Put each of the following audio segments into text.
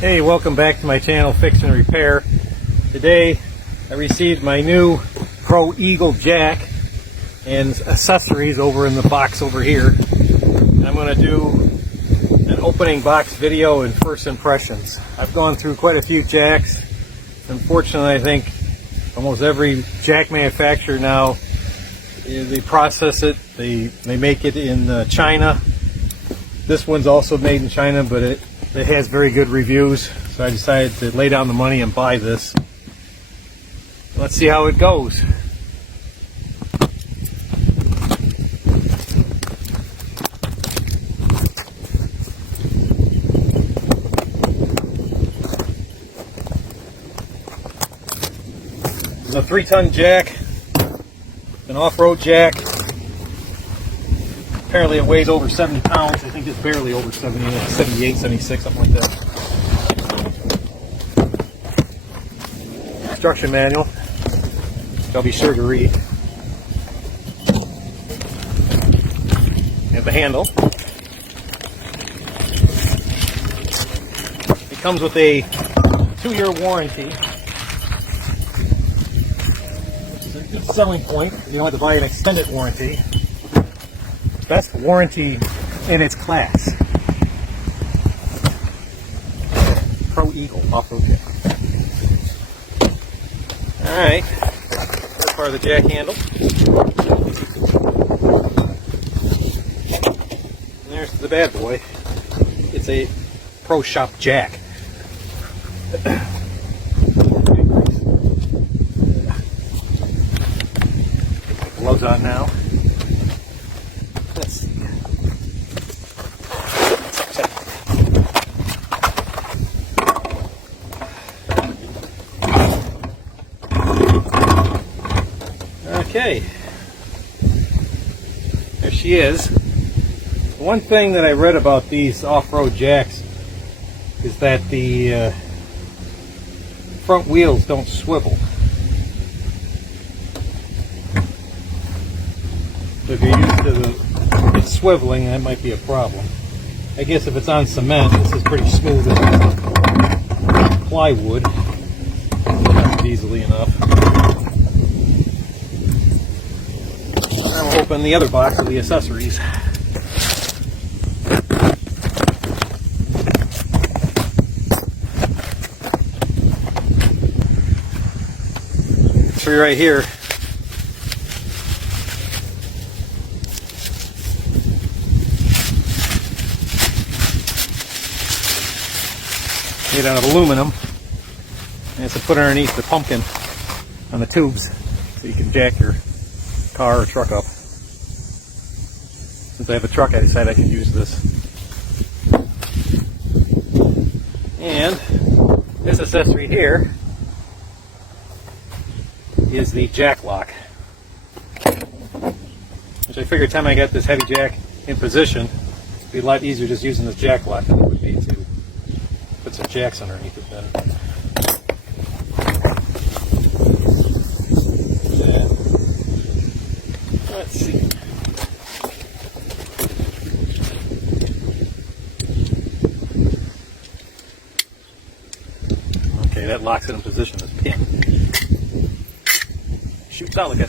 Hey, welcome back to my channel, Fix and Repair. Today I received my new Pro Eagle jack and accessories over in the box over here. I'm going to do an opening box video and first impressions. I've gone through quite a few jacks. Unfortunately, I think almost every jack manufacturer now, they process it, they make it in China. This one's also made in China, but it has very good reviews, so I decided to lay down the money and buy this. Let's see how it goes. It's a 3-ton jack, an off-road jack. Apparently it weighs over 70 pounds. I think it's barely over 70, 78, 76, something like that. Instruction manual, which I'll be sure to read. And the handle. It comes with a 2-year warranty. It's a good selling point. You don't have to buy an extended warranty. Best warranty in its class. Pro Eagle off-road jack. Alright, that's part of the jack handle. And there's the bad boy. It's a Pro Shop jack. Gloves on now. Let's see. Okay, there she is. One thing that I read about these off-road jacks is that the front wheels don't swivel. So if you're used to it swiveling, that might be a problem. I guess if it's on cement, this is pretty smooth as plywood. Easily enough. Now we'll open the other box of the accessories. Three right here. Made out of aluminum, and it's to put underneath the pumpkin on the tubes so you can jack your car or truck up. Since I have a truck, I decided I could use this. And this accessory here is the jack lock, which I figured time I got this heavy jack in position, it'd be a lot easier just using this jack lock than it would be to put some jacks underneath it then. Yeah. Let's see. Okay, that locks it in position as a pin. Shoots out like a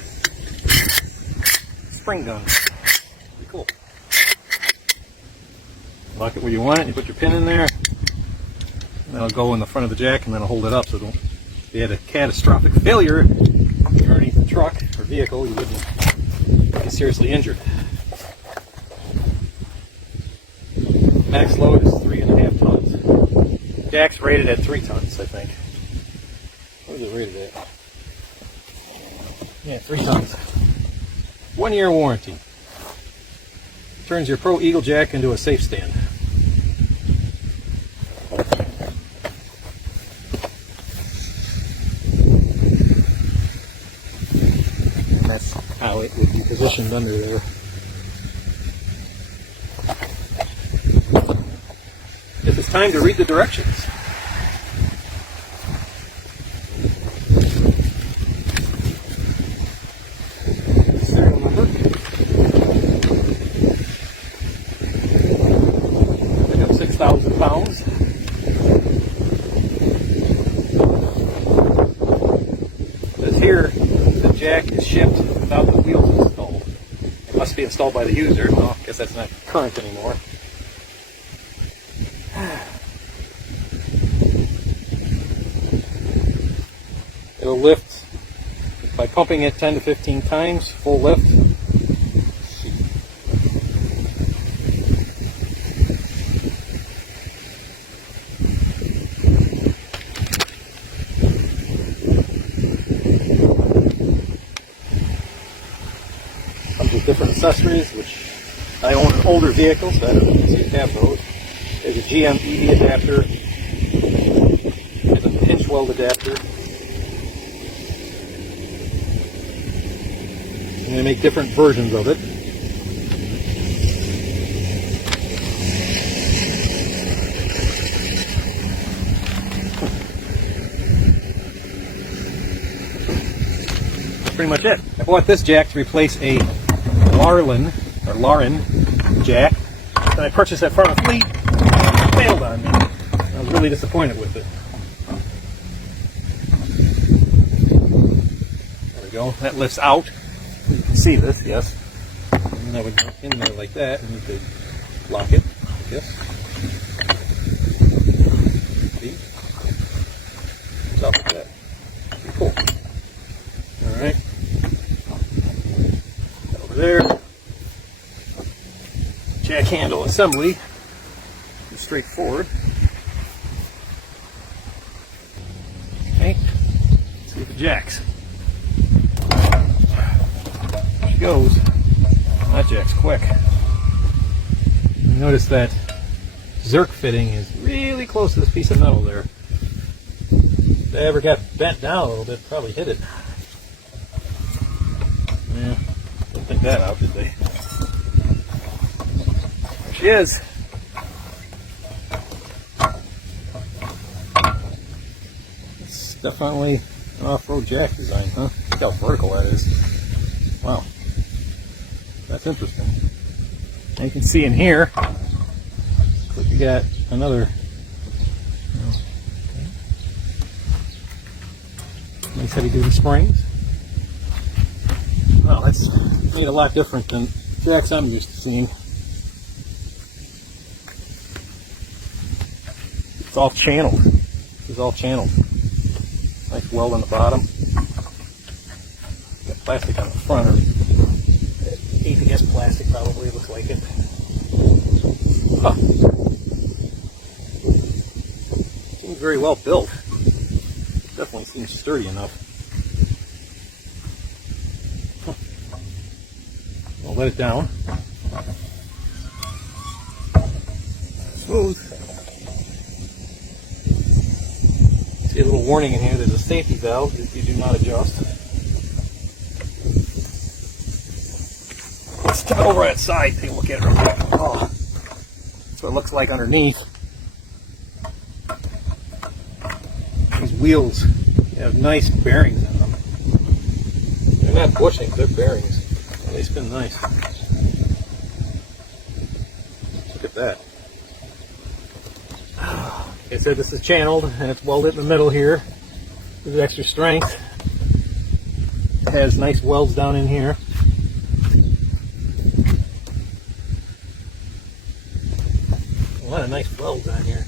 spring gun. Pretty cool. Lock it where you want it, you put your pin in there. That'll go in the front of the jack and then it'll hold it up so if you had a catastrophic failure underneath the truck or vehicle, you wouldn't get seriously injured. Max load is 3.5 tons. Jack's rated at 3 tons, I think. What is it rated at? Yeah, 3 tons. 1-year warranty. Turns your Pro Eagle jack into a safe stand. That's how it would be positioned under there. Guess it's time to read the directions. Serial number. Pick up 6,000 pounds. be installed by the user. Well, I guess that's not current anymore. It'll lift by pumping it 10 to 15 times, full lift. Comes with different accessories, which I own an older vehicle, so I don't need to have those. There's a GM EV adapter. There's a pinch weld adapter. I'm going to make different versions of it. That's pretty much it. I bought this jack to replace a Lauren jack that I purchased at Farm and Fleet. It failed on me. I was really disappointed with it. There we go. That lifts out. You can see this, yes. And then I would go in there like that, and you could lock it like this. See? It's up like that. Pretty cool. Alright. Over there. Jack handle assembly. Just straightforward. Okay. Let's see the jacks. Goes. That jack's quick. Notice that Zerk fitting is really close to this piece of metal there. If they ever got bent down a little bit, probably hit it. Yeah, didn't think that out, did they? There she is. It's definitely an off-road jack design, huh? Look how vertical that is. Wow. That's interesting. And you can see in here, looks like you got another nice heavy duty springs. Well, that's made a lot different than jacks I'm used to seeing. It's all channeled. This is all channeled. Nice weld on the bottom. Got plastic on the front, or ABS plastic probably, looks like it. Huh. Seems very well built. Definitely seems sturdy enough. Huh. I'll let it down. Smooth. See a little warning in here, there's a safety valve if you do not adjust. Let's step over that side, take a look at it real quick. Oh, that's what it looks like underneath. These wheels have nice bearings on them. They're not bushings, they're bearings. And they spin nice. Look at that. Like I said, this is channeled and it's welded in the middle here. There's extra strength. It has nice welds down in here. A lot of nice welds on here.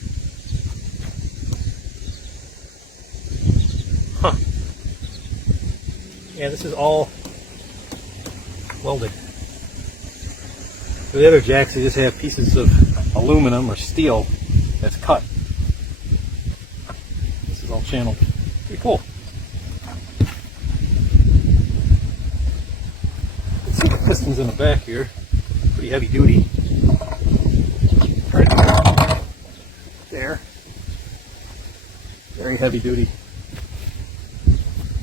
Huh. Yeah, this is all welded. For the other jacks, they just have pieces of aluminum or steel that's cut. This is all channeled. Pretty cool. You can see the pistons in the back here. Pretty heavy duty. Right there. Very heavy duty.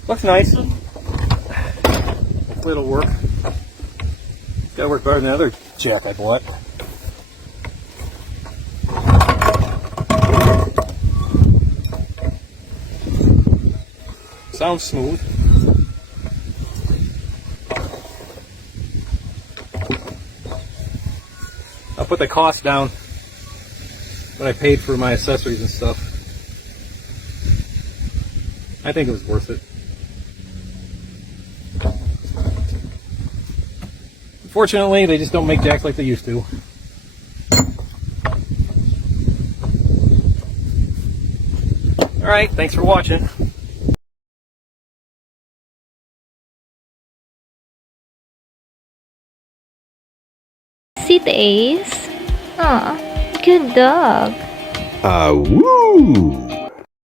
Looks nice. Hopefully it'll work. Gotta work better than the other jack I bought. Sounds smooth. I'll put the cost down what I paid for my accessories and stuff. I think it was worth it. Unfortunately, they just don't make jacks like they used to. Alright, thanks for watching. Sit, Ace. Aw, good dog. Woo!